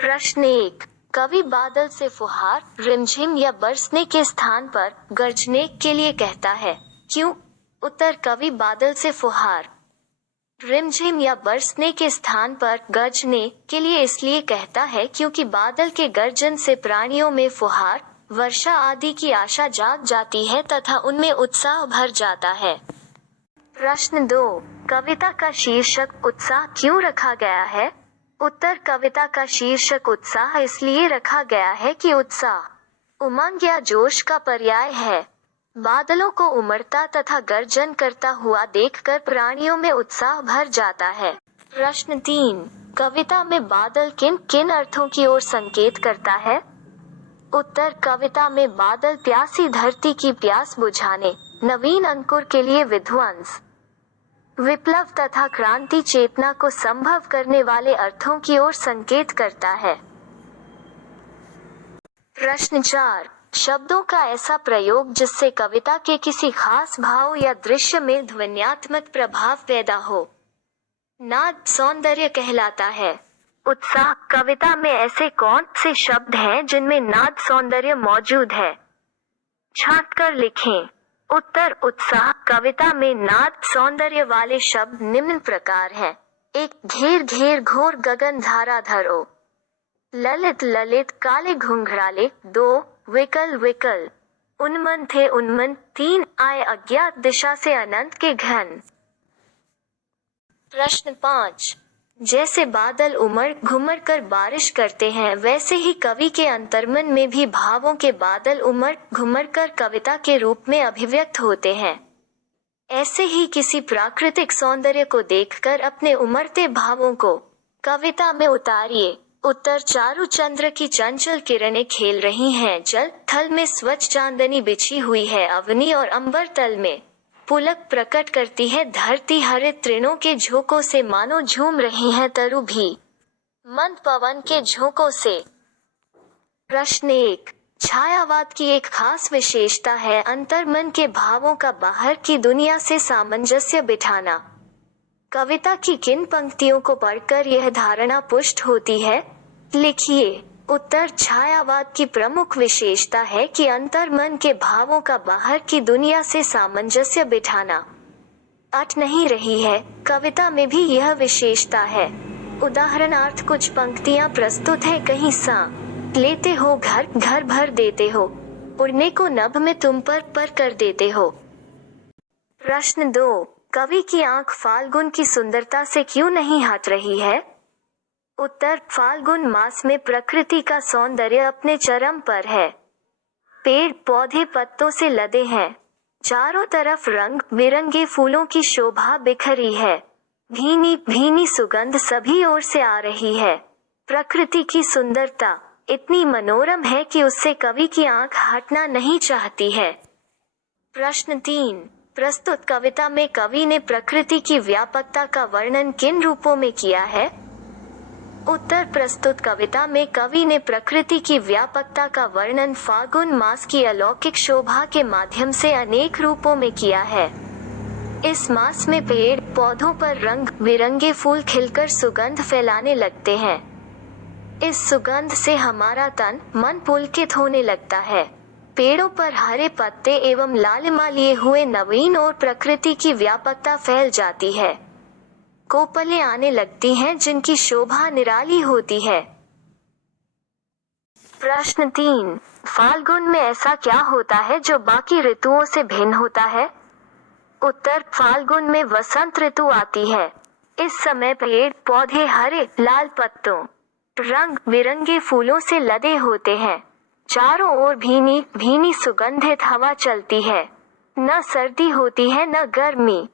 प्रश्न 1। कवि बादल से फुहार, रिमझिम या बरसने के स्थान पर गरजने के लिए कहता है, क्यों? उत्तर कवि बादल से फुहार, रिमझिम या बरसने के स्थान पर गरजने के लिए इसलिए कहता है क्योंकि बादल के गर्जन से प्राणियों में फुहार, वर्षा आदि की आशा जाग जाती है तथा उनमें उत्साह भर जाता है। प्रश्न 2। कविता का शीर्षक उत्साह क्यों रखा गया है? उत्तर कविता का शीर्षक उत्साह इसलिए रखा गया है कि उत्साह उमंग या जोश का पर्याय है। बादलों को उमड़ता तथा गर्जन करता हुआ देखकर प्राणियों में उत्साह भर जाता है। प्रश्न 3। कविता में बादल किन किन अर्थों की ओर संकेत करता है? उत्तर कविता में बादल प्यासी धरती की प्यास बुझाने, नवीन अंकुर के लिए विध्वंस, विप्लव तथा क्रांति चेतना को संभव करने वाले अर्थों की ओर संकेत करता है। प्रश्न 4। शब्दों का ऐसा प्रयोग जिससे कविता के किसी खास भाव या दृश्य में ध्वन्यात्मक प्रभाव पैदा हो, नाद सौंदर्य कहलाता है। उत्साह कविता में ऐसे कौन से शब्द हैं जिनमें नाद सौंदर्य मौजूद है? छांट कर लिखें। उत्तर उत्साह कविता में नाद सौंदर्य वाले शब्द निम्न प्रकार हैं। 1। घेर घेर घोर गगन धारा धरो, ललित ललित काले घुंघराले। 2। विकल विकल उन्मन थे उन्मन। 3। आए अज्ञात दिशा से अनंत के घन। प्रश्न 5। जैसे बादल उमड़ घुमड़ कर बारिश करते हैं वैसे ही कवि के अंतर्मन में भी भावों के बादल उमड़ घुमड़ कर कविता के रूप में अभिव्यक्त होते हैं। ऐसे ही किसी प्राकृतिक सौंदर्य को देखकर अपने उमड़ते भावों को कविता में उतारिए। उत्तर चारु चंद्र की चंचल किरणें खेल रही हैं, जल थल में स्वच्छ चांदनी बिछी हुई है, अवनी और अंबर तल में पुलक प्रकट करती है धरती, हरित तृणों के झोंकों से मानो झूम रही है तरु भी मंद पवन के झोंकों से। प्रश्न 1। छायावाद की एक खास विशेषता है अंतर्मन के भावों का बाहर की दुनिया से सामंजस्य बिठाना। कविता की किन पंक्तियों को पढ़कर यह धारणा पुष्ट होती है? लिखिए। उत्तर छायावाद की प्रमुख विशेषता है कि अंतर्मन के भावों का बाहर की दुनिया से सामंजस्य बिठाना। अट नहीं रही है, कविता में भी यह विशेषता है। उदाहरणार्थ कुछ पंक्तियां प्रस्तुत है। कहीं सांस लेते हो घर घर भर देते हो, उड़ने को नभ में तुम पर कर देते हो। प्रश्न 2। कवि की आंख फाल्गुन की सुंदरता से क्यों नहीं हट रही है? उत्तर फाल्गुन मास में प्रकृति का सौंदर्य अपने चरम पर है। पेड़ पौधे पत्तों से लदे हैं, चारों तरफ रंग बिरंगे फूलों की शोभा बिखरी है, भीनी भीनी सुगंध सभी ओर से आ रही है। प्रकृति की सुंदरता इतनी मनोरम है कि उससे कवि की आंख हटना नहीं चाहती है। प्रश्न 3। प्रस्तुत कविता में कवि ने प्रकृति की व्यापकता का वर्णन किन रूपों में किया है? उत्तर प्रस्तुत कविता में कवि ने प्रकृति की व्यापकता का वर्णन फाल्गुन मास की अलौकिक शोभा के माध्यम से अनेक रूपों में किया है। इस मास में पेड़ पौधों पर रंग बिरंगे फूल खिलकर सुगंध फैलाने लगते हैं। इस सुगंध से हमारा तन मन पुलकित होने लगता है। पेड़ों पर हरे पत्ते एवं लालिमा लिए हुए नवीन और प्रकृति की व्यापकता फैल जाती है। कोपलें आने लगती हैं जिनकी शोभा निराली होती है। प्रश्न 3। फाल्गुन में ऐसा क्या होता है जो बाकी ऋतुओं से भिन्न होता है? उत्तर फाल्गुन में वसंत ऋतु आती है। इस समय पेड़ पौधे हरे लाल पत्तों रंग बिरंगे फूलों से लदे होते हैं, चारों ओर भीनी भीनी सुगंधित हवा चलती है, न सर्दी होती है न गर्मी,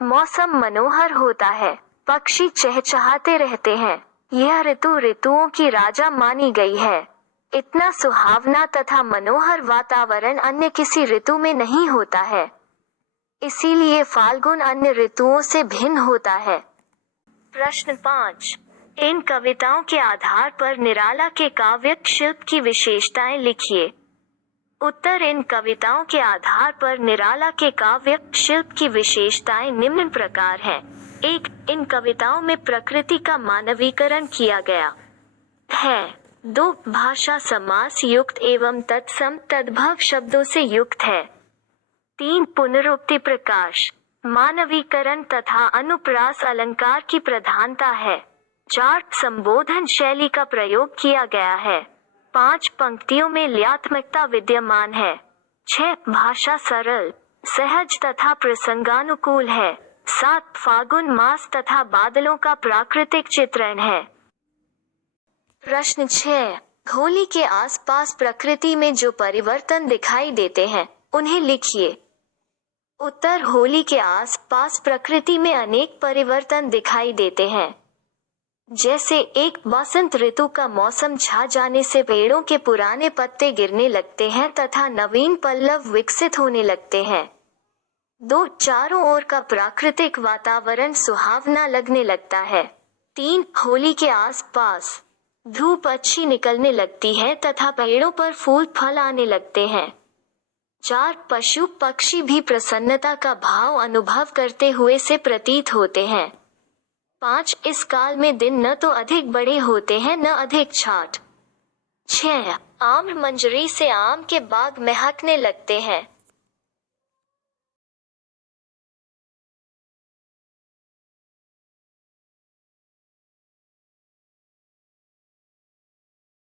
मौसम मनोहर होता है, पक्षी चहचहाते रहते हैं। यह ऋतु ऋतुओं की राजा मानी गई है। इतना सुहावना तथा मनोहर वातावरण अन्य किसी ऋतु में नहीं होता है, इसीलिए फाल्गुन अन्य ऋतुओं से भिन्न होता है। प्रश्न 5। इन कविताओं के आधार पर निराला के काव्यिक शिल्प की विशेषताएं लिखिए। उत्तर इन कविताओं के आधार पर निराला के काव्यिक शिल्प की विशेषताएं निम्न प्रकार हैं। 1. इन कविताओं में प्रकृति का मानवीकरण किया गया है। 2 भाषा समास युक्त एवं तत्सम तद्भव शब्दों से युक्त है। 3 पुनरुक्ति प्रकाश, मानवीकरण तथा अनुप्रास अलंकार की प्रधानता है। 4 संबोधन शैली का प्रयोग किया गया है। 5 पंक्तियों में लयात्मकता विद्यमान है। 6 भाषा सरल, सहज तथा प्रसंगानुकूल है। 7 फागुन मास तथा बादलों का प्राकृतिक चित्रण है। प्रश्न 6, होली के आसपास प्रकृति में जो परिवर्तन दिखाई देते हैं उन्हें लिखिए। उत्तर, होली के आसपास प्रकृति में अनेक परिवर्तन दिखाई देते हैं। जैसे 1 बसंत ऋतु का मौसम छा जाने से पेड़ों के पुराने पत्ते गिरने लगते हैं तथा नवीन पल्लव विकसित होने लगते हैं। 2 चारों ओर का प्राकृतिक वातावरण सुहावना लगने लगता है। 3 होली के आसपास धूप अच्छी निकलने लगती है तथा पेड़ों पर फूल फल आने लगते हैं। 4 पशु पक्षी भी प्रसन्नता का भाव अनुभव करते हुए से प्रतीत होते हैं। 5 इस काल में दिन न तो अधिक बड़े होते हैं न अधिक छाट। 6 आम मंजरी से आम के बाग महकने लगते हैं।